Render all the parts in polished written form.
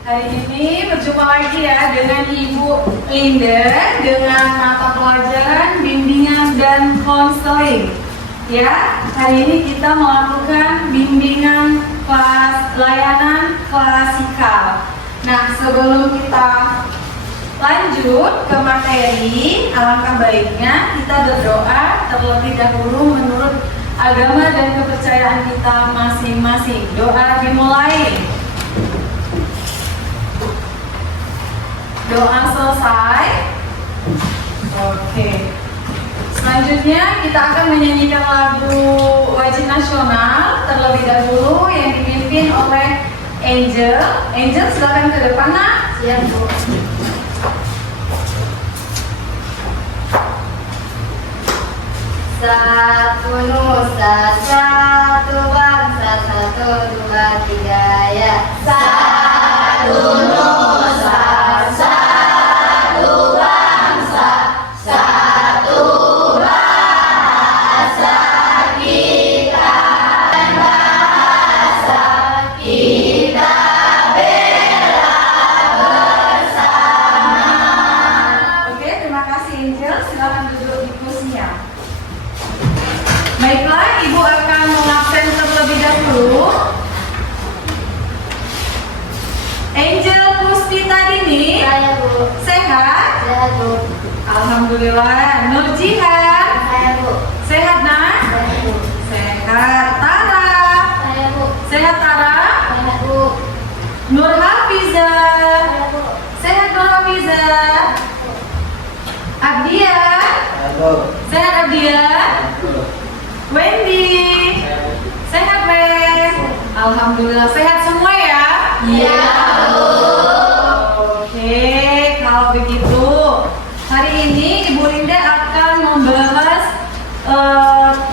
Hari ini berjumpa lagi ya dengan Ibu Linda dengan mata pelajaran bimbingan dan konseling. Ya, hari ini kita melakukan bimbingan kelas layanan klasikal. Nah, sebelum kita lanjut ke materi, alangkah baiknya kita berdoa terlebih dahulu menurut agama dan kepercayaan kita masing-masing. Doa dimulai. Doa selesai. Oke. Selanjutnya kita akan menyanyikan lagu wajib nasional terlebih dahulu yang dipimpin oleh Angel. Angel, silakan ke depan, nak. Siap, Bu. Satu nusa, satu bangsa, satu dua tiga ya. Satu nusa, satu bangsa, satu bahasa kita dan bahasa kita bela bersama. Oke, terima kasih Angel. Silakan duduk di kursinya. Baiklah, Ibu akan mengabsen terlebih dahulu. Angel Puspita Dini, Saya, Bu. sehat? Saya, Bu. Alhamdulillah. Nur Jihan, Saya, Bu. sehat nak? Saya, Bu. Sehat. Tara, Saya, Bu. sehat Tara? Saya, Bu. Nur Hafiza, Saya, Bu. sehat Nur Hafiza? Abdia, sehat Abdia? Wendy, sehat Wen? Alhamdulillah sehat semua ya? Iya, Bu. Oke, kalau begitu hari ini Ibu Linda akan membahas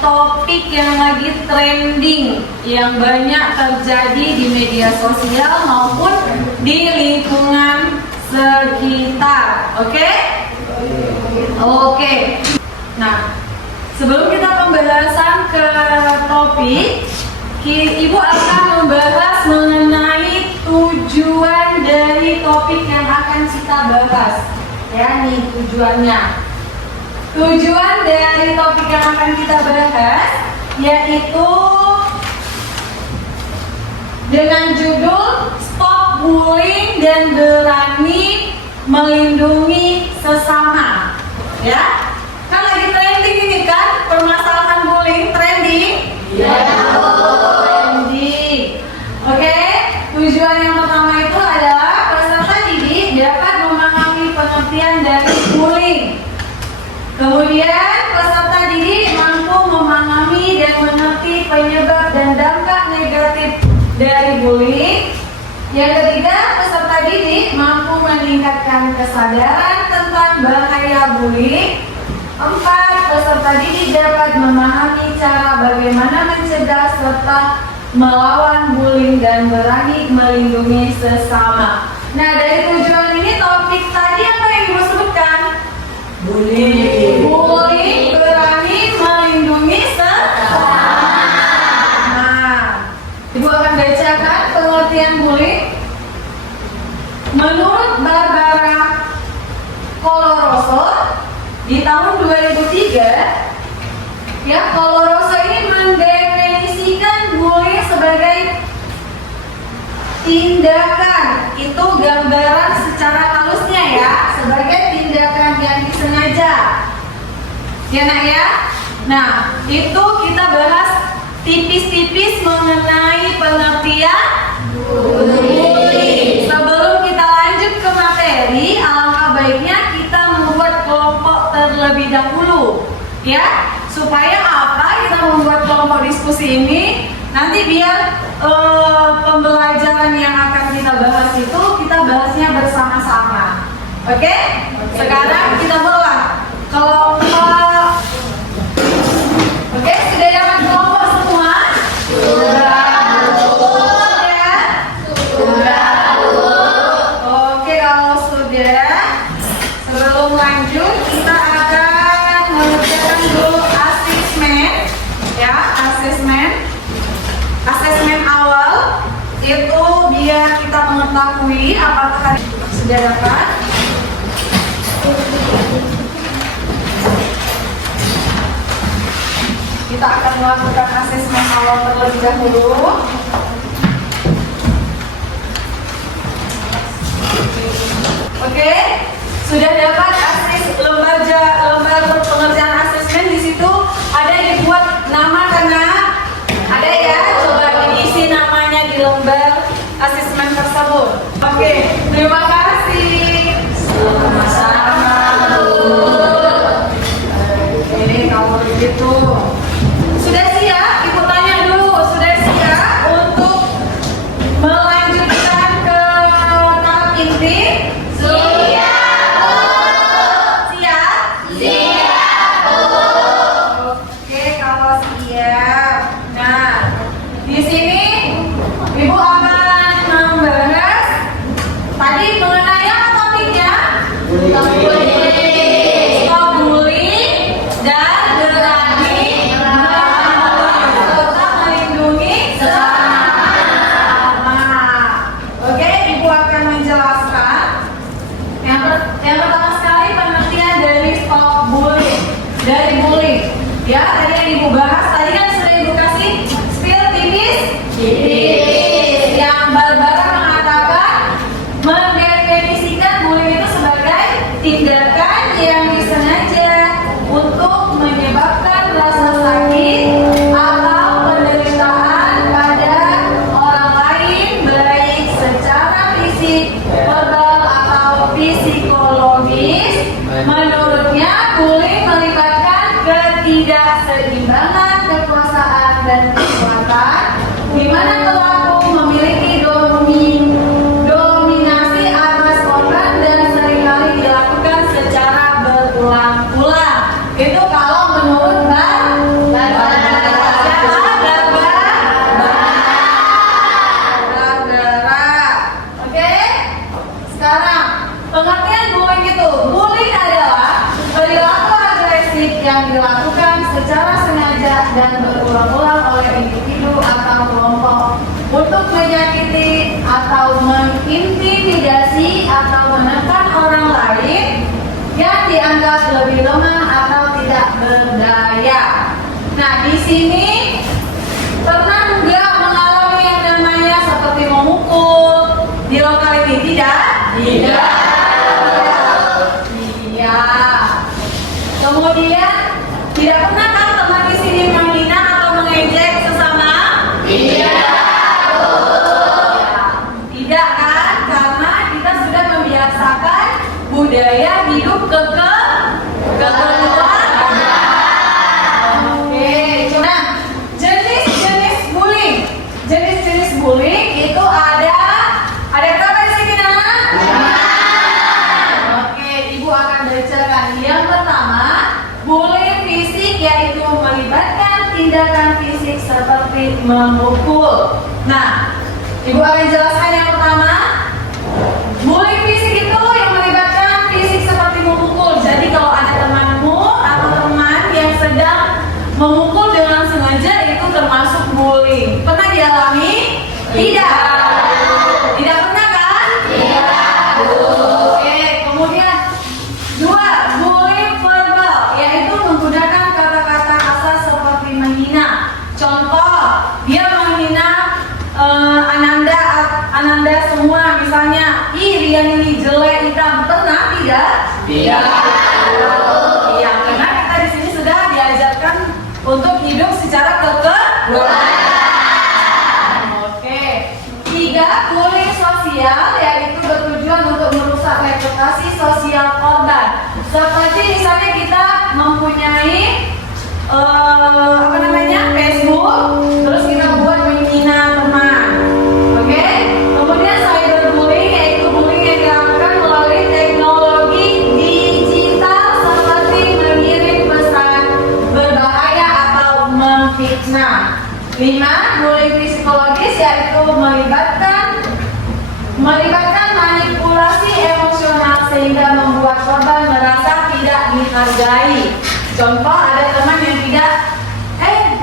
topik yang lagi trending, yang banyak terjadi di media sosial maupun di lingkungan sekitar. Oke? Oke. Nah, sebelum kita pembahasan ke topik, Ibu akan membahas mengenai tujuan dari topik yang akan kita bahas. Ya, nih tujuannya. Tujuan dari topik yang akan kita bahas yaitu dengan judul Stop Bullying dan Berani Melindungi Sesama. Ya, kan lagi trending ini kan, permasalahan bullying trending. Iya, Bu. Trending. Oke, tujuan yang pertama itu adalah peserta didik dapat memahami pengertian dari bullying. Kemudian peserta didik mampu memahami dan mengerti penyebab dan dampak negatif dari bullying. Yang ketiga, peserta didik mampu meningkatkan kesadaran tentang bahaya bullying. 4. Peserta didik dapat memahami cara bagaimana mencegah serta melawan bullying dan berani melindungi sesama. Nah, dari tujuan ini topik tadi apa yang Ibu sebutkan? Bullying. Bullying, berani melindungi sesama. Nah, Ibu akan bacakan pengertian bullying. Menurut Barbara Coloroso di tahun 2003, ya, Coloroso ini mendefinisikan bullying sebagai tindakan, itu gambaran secara halusnya ya, sebagai tindakan yang disengaja. Ya nak ya? Nah, itu kita bahas tipis-tipis mengenai pengertian bullying. Sebelum kita lanjut ke materi, alangkah baiknya kita membuat kelompok terlebih dahulu, ya, supaya apa? Kita membuat kelompok diskusi ini nanti biar pembelajaran yang akan kita bahas itu kita bahasnya bersama-sama. Oke? Sekarang kita mulai kelompok. Oke, sudah dapat kelompok semua? Sudah. Oke, kalau sudah, sebelum lanjut kita akan mengerjakan dulu asesmen, ya, asesmen awal itu biar kita mengetahui apakah hari sudah dapat. Kita akan melakukan asesmen awal terlebih dahulu. Oke, sudah dapat lembar pengerjaan asesmen. Di situ ada dibuat nama karena ada ya. Coba diisi namanya di lembar asesmen tersebut. Oke, terima kasih. Sama-sama. Oke, kalau begitu sudah siap? Ibu tanya dulu, sudah siap untuk melanjutkan ke tahap inti? Oke, kalau siap. Nah, di sini Ibu akan membahas tadi mengenai apa topiknya? Stop bullying dan berani tetap melindungi sesama. Oke, Ibu akan menjelaskan yang pertama sekali pengertian dari stop bullying, dari bullying. Ya, tadi yang Ibu bahas, tadi kan sudah Ibu kasih spill tipis. Yang Barbara mengatakan mendefinisikan bullying itu sebagai tindakan yang disengaja untuk menyebabkan rasa sakit atau penderitaan pada orang lain, baik secara fisik, verbal atau psikologis. Menurutnya, bullying melibatkan ketidakseimbangan kekuasaan dan kekuatan, di mana pelaku memiliki dominasi atas korban dan seringkali dilakukan secara berulang-ulang. Itu kalau menurut Barbara. Oke? Sekarang pengertian bullying itu. Bullying adalah perilaku agresif yang dilakukan secara sengaja dan berulang-ulang oleh individu atau kelompok untuk menyakiti atau mengintimidasi atau menekan orang lain yang dianggap lebih lemah atau tidak berdaya. Nah, di sini pernah nggak mengalami yang namanya seperti memukul di lokal ini? Tidak? Tidak. Iya. Kemudian tidak pernah kan teman di sini menghina atau mengejek sesama? Tidak. Tidak kan? Karena kita sudah membiasakan budaya hidup kekeluargaan. Oke, coba jenis-jenis bullying. Jenis-jenis bullying itu ada berapa di sini, Nana? Oke, Ibu akan bacakan. Yang pertama, bullying fisik, yaitu melibatkan tindakan fisik seperti memukul. Nah, Ibu akan jelaskan yang pertama. Bullying fisik itu yang melibatkan fisik seperti memukul. Jadi kalau ada temanmu atau teman yang sedang memukul dengan sengaja, itu termasuk bullying. Pernah dialami? Tidak. Tidak pernah kan? Tidak. Oke, kemudian dua, bullying verbal, yaitu menggunakan kata-kata kasar seperti menghina. Contoh, dia menghina Ananda semua, misalnya, ih Rian ini jelek, hitam. Pernah? Tidak? Tidak. Iya, karena kita di sini sudah diajarkan untuk hidup secara kekeluargaan. Oke. Tiga, bullying sosial, yaitu bertujuan untuk merusak reputasi sosial korban. Seperti misalnya kita mempunyai Facebook, terus kita buat menghina teman. Oke? Kemudian cyberbullying, yaitu bullying yang dilakukan melalui teknologi digital seperti mengirim pesan berbahaya atau memfitnah. 5, bullying psikologis, yaitu melibatkan manipulasi emosional sehingga membuat korban merasa tidak dihargai. Contoh, ada teman yang tidak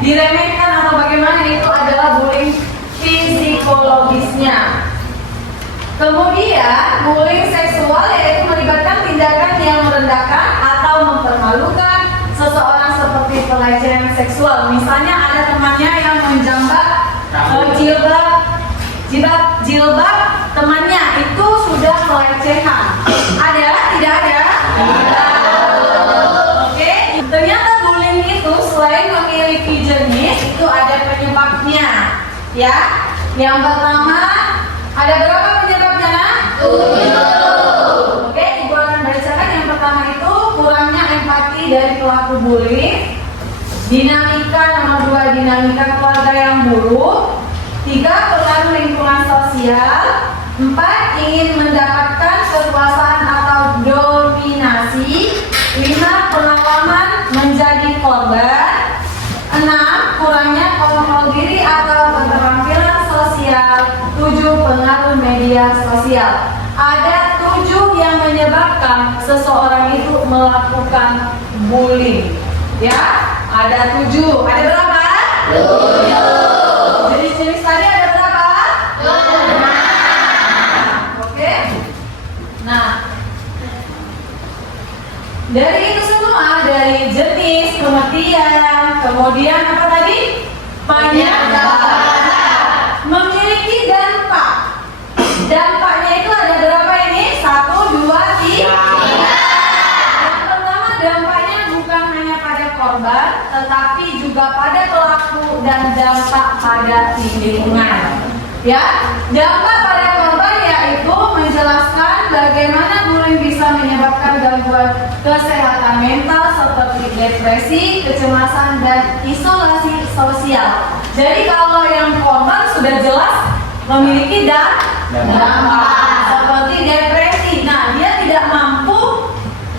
diremehkan atau bagaimana, itu adalah bullying psikologisnya. Kemudian bullying seksual yaitu melibatkan tindakan yang merendahkan atau mempermalukan seseorang seperti pelecehan seksual. Misalnya ada temannya yang menjambak jilbab temannya, itu sudah pelecehan. Ada? Tidak ada? Oke. Ternyata bullying itu selain memiliki jenis, itu ada penyebabnya. Ya. Yang pertama, ada berapa penyebabnya? 7. Oke, Ibu akan bacakan. Yang pertama itu kurangnya empati dari pelaku bullying. Dinamika nomor 2, dinamika keluarga yang buruk. 3, pengaruh lingkungan sosial. 4, ingin mendapatkan kekuasaan atau dominasi. 5, pengalaman menjadi korban. 6, kurangnya kontrol diri atau keterampilan sosial. 7, pengaruh media sosial. Ada 7 yang menyebabkan seseorang itu melakukan bullying. Ya, ada 7. Ada berapa? 7. Jenis-jenis tadi ada berapa? 5. Oke. Nah, dari itu semua, dari jenis, pengertian, kemudian apa tadi? Memiliki dampak. Dampaknya itu ada berapa ini? 1, 2, 3. Yang pertama, dampaknya bukan hanya pada korban, tetapi juga pada pelaku dan dampak pada lingkungan. Ya, dampak pada korban yaitu menjelaskan bagaimana bullying bisa menyebabkan gangguan kesehatan mental seperti depresi, kecemasan, dan isolasi sosial. Jadi kalau yang korban sudah jelas memiliki dampak seperti depresi. Nah, dia tidak mampu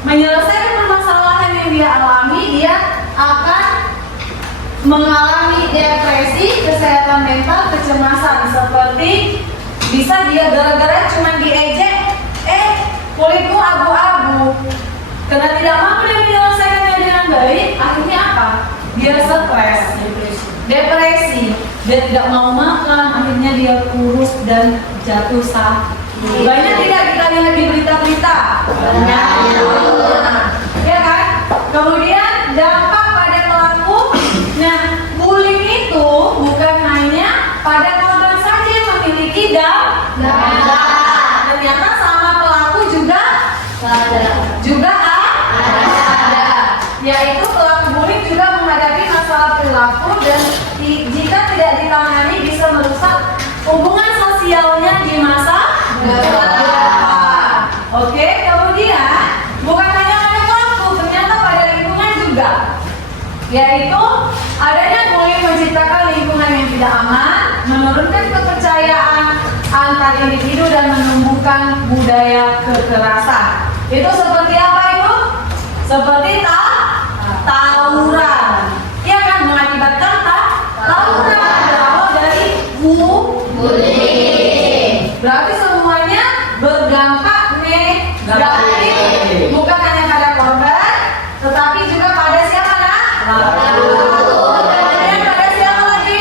menyelesaikan permasalahan yang dia alami, dia akan mengalami depresi, kesehatan mental, kecemasan, seperti bisa dia gara-gara cuma diejek, kulitmu abu-abu, karena tidak mampu dia menyelesaikannya dengan baik, akhirnya apa? Dia stres, depresi, dia tidak mau makan, akhirnya dia kurus dan jatuh sakit. Banyak tidak kita lihat di berita-berita? Banyak. Ya kan? Kemudian dampak pada pelaku. Nah, bullying itu bukan hanya pada korban saja yang memiliki dampak. Ternyata sama pelaku juga ada. Yaitu pelaku bullying juga menghadapi masalah perilaku dan jika tidak ditangani bisa merusak hubungan sosialnya di masa depan. Oke, kemudian bukan hanya pada pelaku, ternyata pada lingkungan juga. Yaitu adanya bullying menciptakan lingkungan yang tidak aman, menurunkan kepercayaan antar individu dan menumbuhkan budaya kekerasan. Itu seperti apa itu? Seperti tawuran. Ya kan, mengakibatkan tawuran berawal dari bullying. Berarti semuanya berdampak negatif. Bukan hanya pada korban, tetapi juga pada siapa nak? Kemudian pada siapa lagi?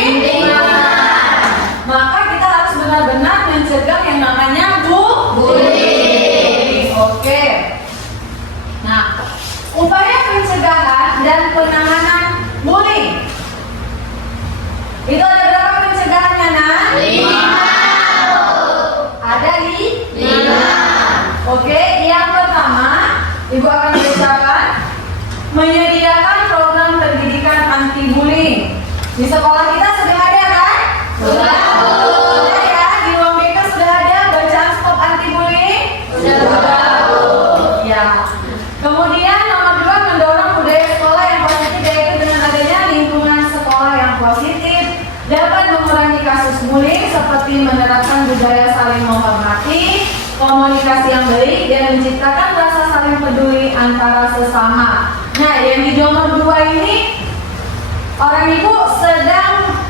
Maka kita harus benar-benar mencegah yang namanya bullying. Oke. Nah, upaya pencegahan dan penanganan bullying. Itu ada berapa pencegahannya, nak? 5. Ada 5. Oke, yang pertama, Ibu akan bacakan menyediakan program pendidikan anti bullying. Di sekolah kita sudah ada kan? Sudah ya, di ruang BK sudah ada bacaan stop anti bullying? Sudah. Ya. Kemudian nomor 2, mendorong budaya sekolah yang positif, yaitu dengan adanya lingkungan sekolah yang positif dapat mengurangi kasus bullying seperti menerapkan budaya saling menghormati, komunikasi yang baik, dan menciptakan rasa saling peduli antara sesama. Nah, yang di nomor 2 ini orang ibu sedang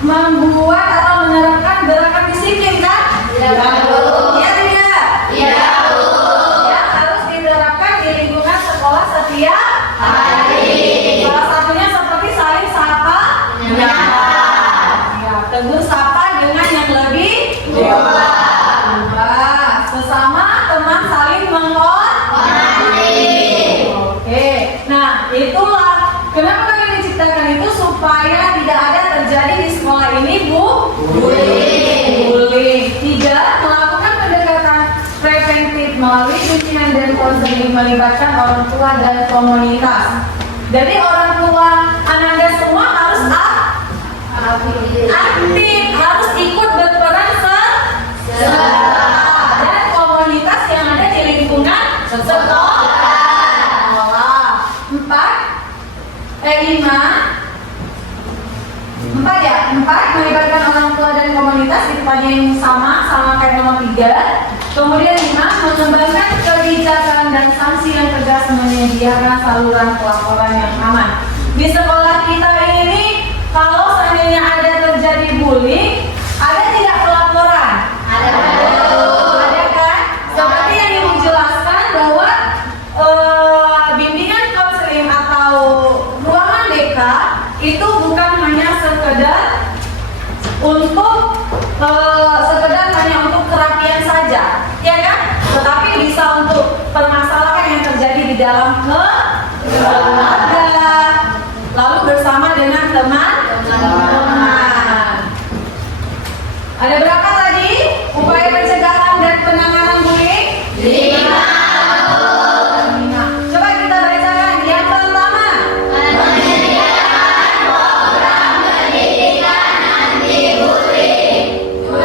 membuat atau menerapkan gerakan disiplin kan? Iya, tidak? Iya. Ya, harus diterapkan di lingkungan sekolah setiap hari. Salah satunya seperti saling sapa, tegur sapa dengan yang lebih dewasa. pembimbingan dan konseling melibatkan orang tua dan komunitas. Jadi orang tua Ananda semua harus aktif, harus ikut berperan serta, dan komunitas yang ada di lingkungan sekolah. 4 melibatkan orang tua dan komunitas, itu tadi yang sama kayak nomor 3. Kemudian 5, mengembangkan kebijakan dan sanksi yang tegas, menyediakan saluran pelaporan yang aman. Di sekolah kita ini, kalau seandainya ada terjadi bullying, ada tidak pelaporan? Ada kan? Seperti yang Ibu jelaskan bahwa bimbingan konseling atau ruangan BK itu bukan hanya sekedar hanya untuk terapian saja, ya kan? Tetapi bisa untuk permasalahan yang terjadi di dalam keluarga, lalu bersama dengan teman-teman. Ada berapa tadi upaya pencegahan dan penanganan bullying? 5. Coba kita bacakan. Yang pertama, menyediakan program pendidikan anti bullying. 2,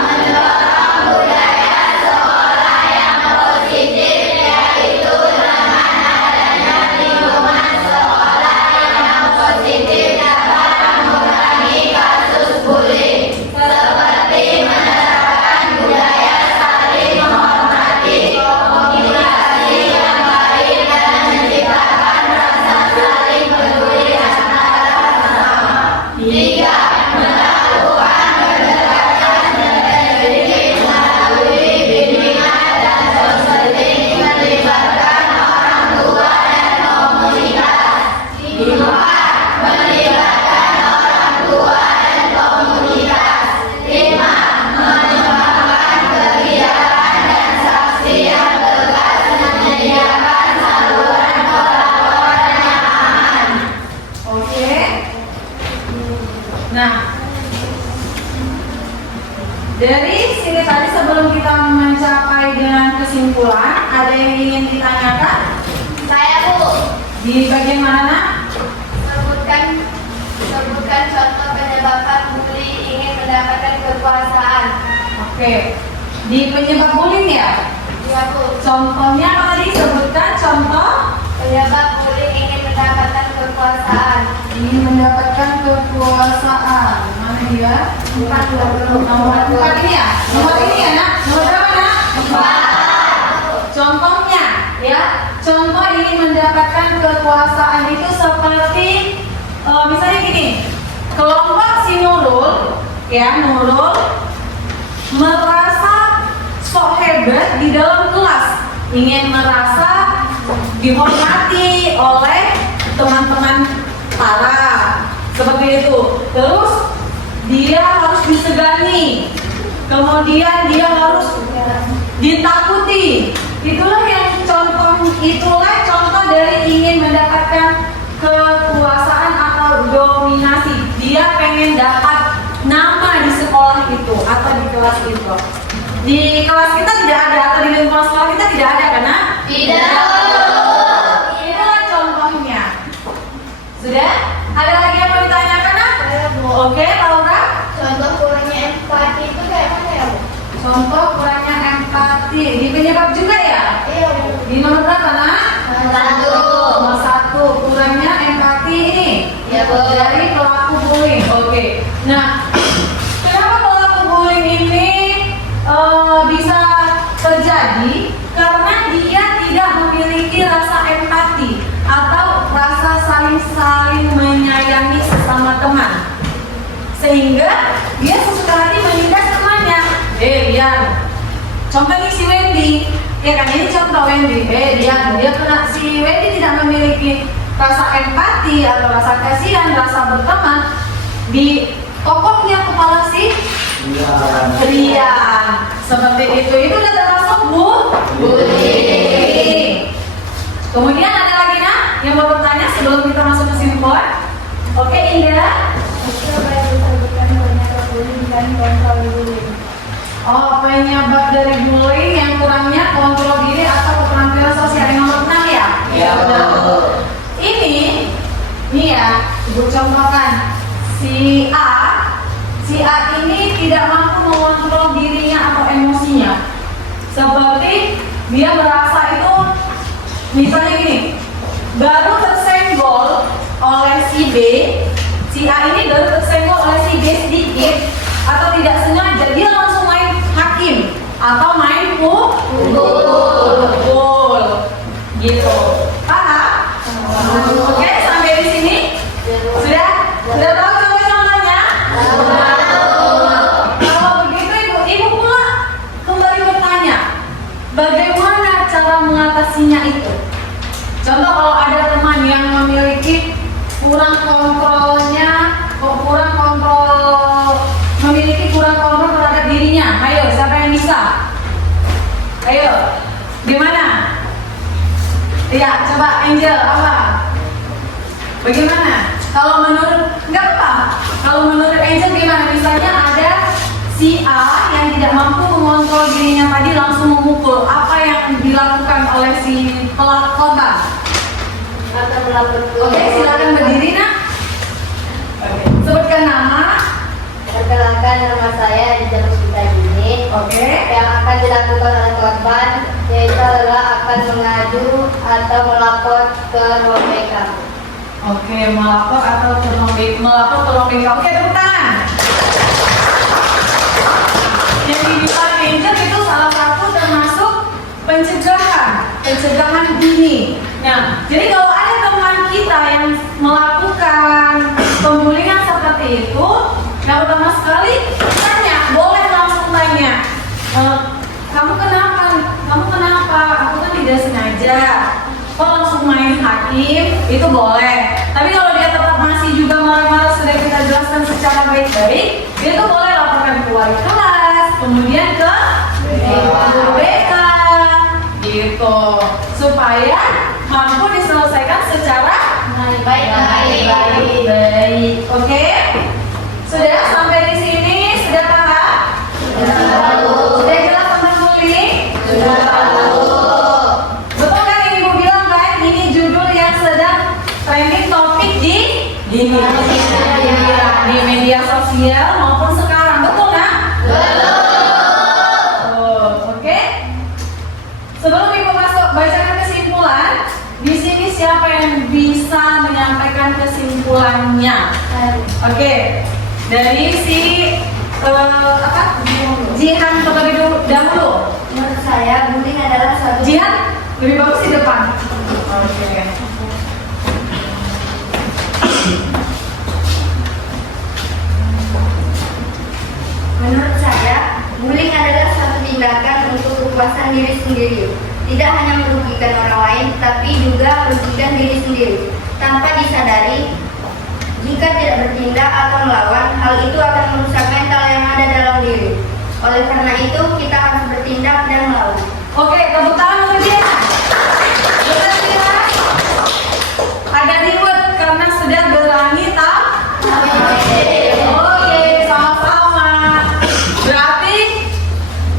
mendorong budaya sekolah yang positif, yaitu dengan adanya lingkungan sekolah yang positif dapat mengurangi kasus bullying, seperti menerapkan budaya saling menghormati, komunikasi yang baik, dan menciptakan rasa saling peduli antara sesama. 3, melakukan pendekatan pendidik melalui bimbingan dan konseling melibatkan orang tua dan komunitas. 4, melibatkan orang tua dan komunitas. 5, mengembangkan kegiatan dan sanksi yang tegas, menyediakan saluran pelaporan yang aman. oke. Nah, dari sini tadi sebelum kita mencapai dengan kesimpulan, ada yang ingin ditanyakan? Saya, Bu. Di bagian mana, Nak? Sebutkan contoh penyebab bully ingin mendapatkan kekuasaan. Oke. Di penyebab bullying ya? Ya, Bu. Contohnya apa tadi? Sebutkan contoh Penyebab bully ingin mendapatkan kekuasaan. ingin mendapatkan kekuasaan. Mana dia? 4. Nomor 4 ini ya? Nomor ini ya, Nak? Nomor berapa, Nak? 4. Contohnya ya, contoh ingin mendapatkan kekuasaan itu seperti misalnya gini, kelompok si Nurul ya, Nurul merasa sok hebat di dalam kelas, ingin merasa dihormati oleh teman-teman para seperti itu. Terus dia harus disegani, kemudian dia harus ditakuti. Itulah contoh dari ingin mendapatkan kekuasaan atau dominasi. Dia pengen dapat nama di sekolah itu atau di kelas itu. Di kelas kita tidak ada, atau di lingkungan sekolah kita tidak ada, karena Tidak. itulah contohnya. Sudah? Ada lagi yang mau ditanyakan, Nak? Oke, Laura. Contoh kurangnya empati itu kayak mana ya, Bu? Contoh kurangnya empati di penyebab juga ya? Iya, Bu. Di nomor berapa, Nak? 1. Nomor 1, kurangnya empati ini Ya, Bu. dari pelaku bullying. Oke. Nah, kenapa pelaku bullying ini bisa terjadi? Karena dia tidak memiliki rasa empati atau rasa saling menyayangi sesama teman, sehingga dia sesuka hati menindas temannya. Lihat, contohnya si Wendy, ya kan, ini contoh Wendy. Dia kena, si Wendy tidak memiliki rasa empati atau rasa kasihan, rasa berteman, di tokohnya kepala si Rian. Seperti itu udah termasuk bullying. Kemudian ada lagi, Nak, yang mau bertanya sebelum kita masuk ke kesimpulan? Oke, Indah. Coba disebutkan penyebab bullying dan kontrol bullying. Oh, penyebab dari bullying yang kurangnya kontrol diri Ya, Bu. Ini ya, Ibu contohkan. Si A ini tidak mampu mengontrol dirinya atau emosinya. Seperti dia merasa itu, misalnya gini, baru tersenggol oleh si B, si A ini baru tersenggol oleh si B sedikit atau tidak sengaja, dia langsung main hakim atau main pukul, gitu. Paham? Oke, sampai di sini sudah tahu contoh-contohnya? Kalau begitu ibu pula kembali bertanya, bagaimana cara mengatasinya itu? Contoh kalau ada teman yang memiliki memiliki kurang kontrol terhadap dirinya. Ayo, siapa yang bisa? Ayo, gimana? Iya, coba Angel, apa? Bagaimana? Kalau menurut, nggak apa. Kalau menurut Angel gimana? Misalnya ada si A yang tidak mampu mengontrol dirinya tadi langsung memukul. Apa yang dilakukan oleh si korban? Akan melapor ke Oke, silakan berdiri, Nak. Oke, sebutkan nama. Perkenalkan, nama saya Rijal Musbita Gini. Oke. Yang akan dilakukan oleh korban yaitu adalah akan mengadu atau melapor ke ruang BK. Oke, melapor atau ke ruang BK. Oke, tepuk tangan. Yang dibilang Angel itu salah satu termasuk pencegahan dini. Nah, jadi kalau ada teman kita yang melakukan pembulian seperti itu, yang pertama sekali tanya, boleh langsung tanya, kamu kenapa? Aku kan tidak sengaja. Kok langsung main hakim? Itu boleh. Tapi kalau dia tetap masih juga marah-marah, sudah kita jelaskan secara baik-baik, dia tuh boleh laporkan ke wali kelas, kemudian ke guru BK, gitu, supaya mampu diselesaikan secara baik. Oke? Sudah sampai di sini? Sudah paham? Sudah jelas tentang bullying? Betul kan yang Ibu bilang kan? Ini judul yang sedang trending topik di media sosial maupun sekarang. Betul kan? Oke? Sebelum Ibu masuk bacakan kesimpulan, di sini siapa yang bisa menyampaikan kesimpulannya? Oke, dari si Jihan terlebih dahulu. Menurut saya, bullying adalah suatu Jihan lebih bagus di depan. Oke. Menurut saya, bullying adalah suatu tindakan untuk kepuasan diri sendiri. Tidak hanya merugikan orang lain, tapi juga merugikan diri sendiri. Tanpa disadari, jika tidak bertindak atau melawan, hal itu akan merusak mental yang ada dalam diri. Oleh karena itu, kita harus bertindak dan melawan. Oke, tepuk tangan untuk Jihan. Betul Jihan? Ada reward karena sudah berani tak? Oke, sama-sama. Berarti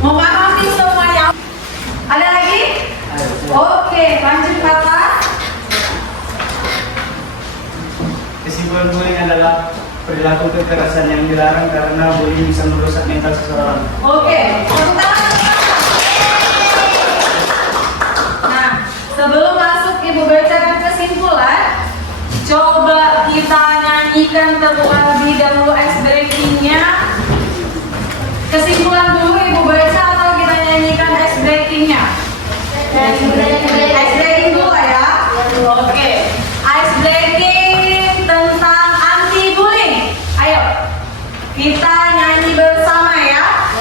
memahami semuanya. Ada lagi? Oke, lanjut kata. Kesimpulan bullying adalah perilaku kekerasan yang dilarang karena bullying bisa merusak mental seseorang. Oke, tepuk tangan. Nah, sebelum masuk Ibu bacakan kesimpulan, coba kita nyanyikan terlebih dahulu ice breaking-nya. Kesimpulan dulu Ibu baca atau kita nyanyikan ice breaking-nya? Ice breaking dulu ya. Oke, ice breaking tentang anti bullying. Ayo, kita nyanyi bersama ya.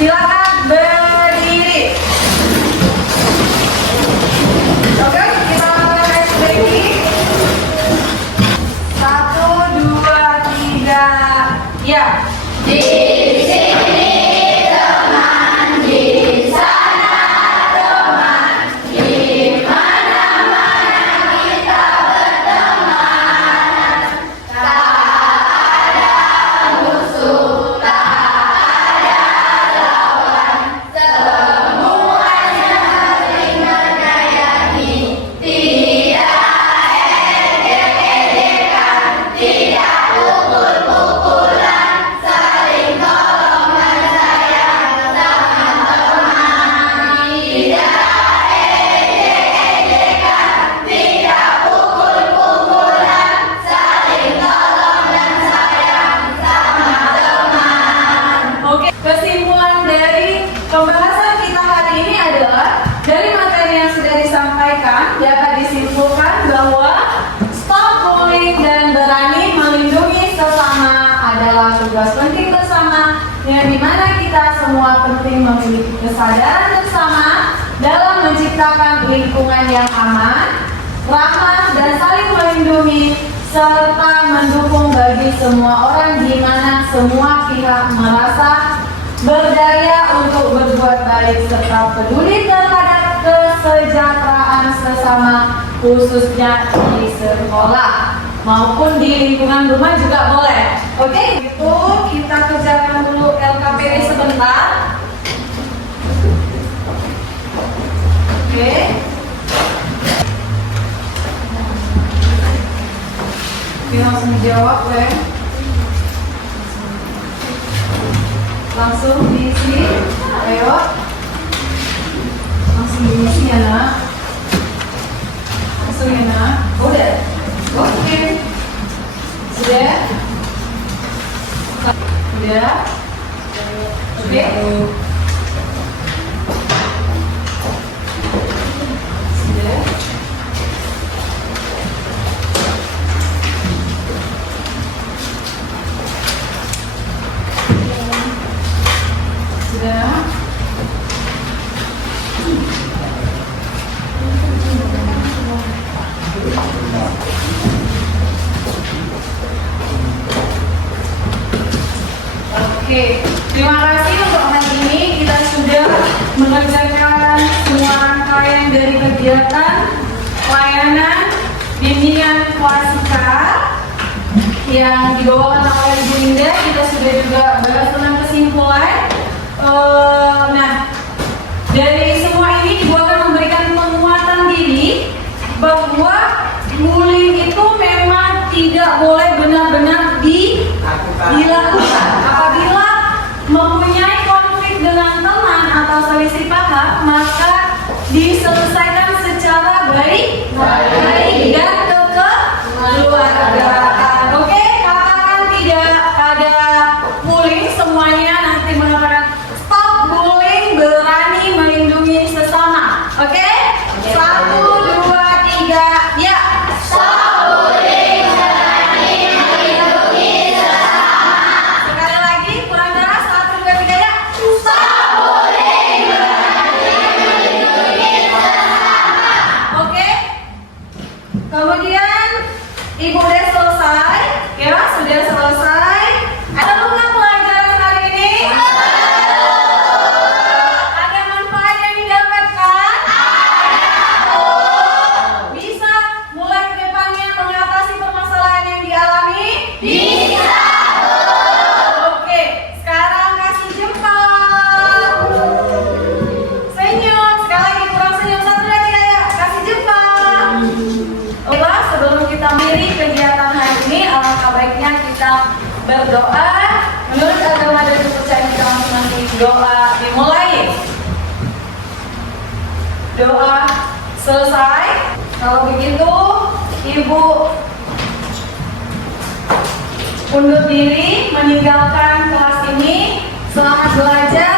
Silakan berdiri. Oke, kita lakukan ice breaking. 1, 2, 3, ya. Di sini teman, di sana teman, di mana-mana kita hari ini adalah dari materi yang sudah disampaikan dapat disimpulkan bahwa stop bullying dan berani melindungi sesama adalah tugas penting bersama yang dimana kita semua penting memiliki kesadaran bersama dalam menciptakan lingkungan yang aman, ramah dan saling melindungi serta mendukung bagi semua orang di mana semua pihak merasa berdaya untuk berbuat baik serta peduli terhadap kesejahteraan sesama khususnya di sekolah maupun di lingkungan rumah juga boleh. Oke, itu kita kerjakan dulu LKPD sebentar. Oke. Oke, langsung dijawab, Len. Langsung diisi. Ayo. Langsung diisi ya, Nak. Langsung ya, Nak. Udah. Oke. Sudah? Sudah? Oke. Sudah? Sudah? Oke, terima kasih untuk hari ini kita sudah mengerjakan semua rangkaian dari kegiatan layanan bimbingan klasika yang dibawakan oleh Ibu Linda. Kita sudah juga bahas tentang kesimpulan. Nah, dari semua ini Ibu akan memberikan penguatan diri bahwa bullying itu memang tidak boleh benar-benar dilakukan. Apabila mempunyai konflik dengan teman atau selisih paham, maka diselesaikan secara baik dan kekeluargaan. Oke, katakan tidak ada bullying. Semuanya nanti mengatakan stop bullying, berani melindungi sesama. Oke? 1, 2, 3, ya. Sekali lagi, kurang keras. 1, 2, 3, ya. Oke. Kemudian Ibu udah selesai, ya sudah selesai. Ada luka pelajaran hari ini? Ada manfaat yang didapatkan? Bisa mulai ke depannya mengatasi permasalahan yang dialami? Bisa. Oke, sekarang kasih jempol. Senyum, sekali lagi kurang senyum. 1, 2, 3, ya. Kasih jempol. Oke, sebelum kita milih kegiatan hari ini, alangkah baiknya kita berdoa. Menurut agama dan kepercayaan kita masing-masing, doa dimulai. Doa selesai. Kalau begitu, Ibu undur diri meninggalkan kelas ini. Selamat belajar.